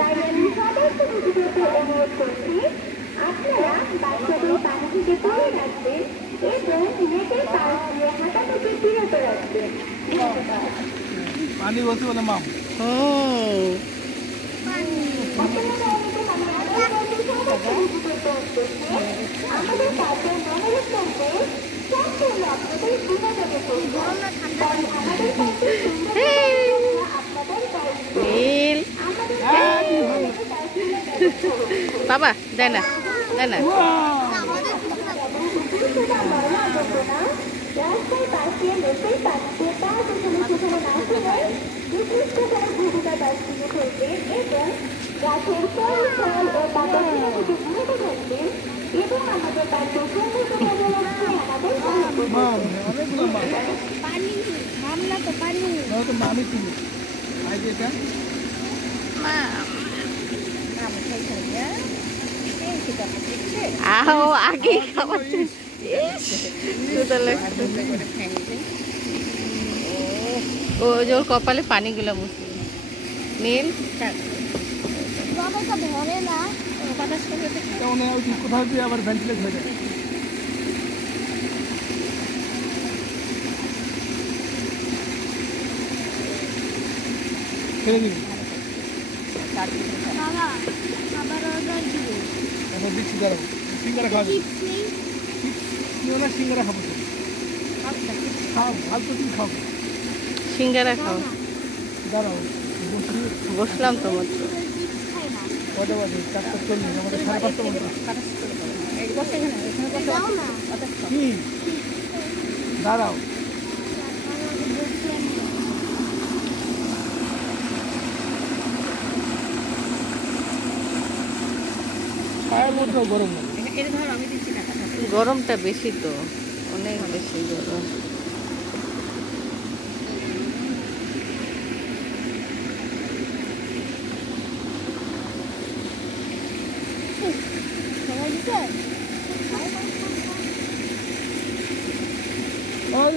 তাই আমি সদস্য বন্ধুদেরকে অনুরোধ করছি আপনারা বাচ্চাদের পানি থেকে দূরে রাখবেন এবং নেটের পাশ দিয়ে হাঁটা থেকে বিরত রাখবেন। ধন্যবাদ। পানি বলতে বলে মাম আমাদের কাজের মনোযোগ থাকবে সম্পূর্ণ আপনাদের বিনোদনের জন্য। তাই আমাদের কাছে আপনাদের দায়িত্ব। বাবা দেয় না দেয় না রাস্তায় পাশে লোকের পাশে পা যেখানে সেখানে না ফেলে নির্দিষ্ট করে ভূমিকা ডাস্টবিনে ফেলবেন এবং গাছের ফল ফল ও পাতা থেকে দূরে থাকবেন এবং আমাদের কাছে সুন্দর আমাদের পানি মামলা তো পানি তো মামি তুমি আজ এটা আও আগে খাওয়াচ্ছে ও জোর কপালে পানিগুলো মুছে নীল বাবা তো ধরে না বাতাস করে কোথাও দিয়ে আবার ভেন্টিলেট হয়ে যায় ফেলে দিবি বাবা আবার অর্ডার দিব এখন দিচ্ছি দাঁড়াবো সিঙ্গারা খাওয়া না সিঙ্গারা খাবো তো খাও ফালতু তুমি খাবো সিঙ্গারা খাও দাঁড়াও বসলাম তো মাত্র কটা বাজে 4:40 আমাদের 5:30 কি দাঁড়াও গরম গরমটা বেশি তো অনেক বেশি গরম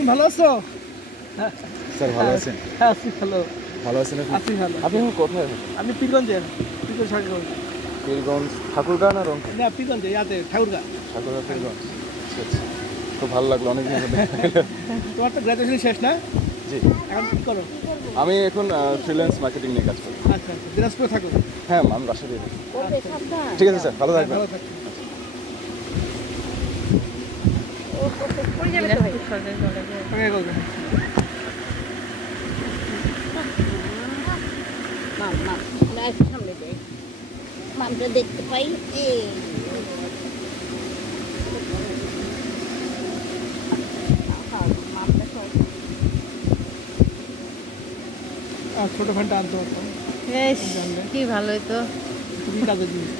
ভালো আছো স্যার ভালো আছেন? হ্যাঁ আছি ভালো ভালো আছেন আপনি? আছি ভালো আপনি এখন কোথায়? আমি পীরগঞ্জে ঠাকুরগঞ্জ পীরগঞ্জ ঠাকুরগাঁ না রংপুর? না পীরগঞ্জে ইয়াতে ঠাকুরগাঁ ঠাকুরগাঁ পীরগঞ্জ। আচ্ছা আচ্ছা, খুব ভালো লাগলো, অনেকদিন হলো। তোমার তো গ্র্যাজুয়েশন শেষ না? জি। এখন কী করো? আমি এখন ফ্রিল্যান্স মার্কেটিং নিয়ে কাজ করি। আচ্ছা আচ্ছা, দিনাজপুরে থাকো? হ্যাঁ, আমি রাজশাহী থাকি। ঠিক আছে স্যার, ভালো থাকবেন। ভালো থাকো। ওকে বলবেন। মামটা দেখতে পাই ছোট ফ্যানটা আনতে পারতাম, কি ভালোই তো খুবই কাজের জিনিস।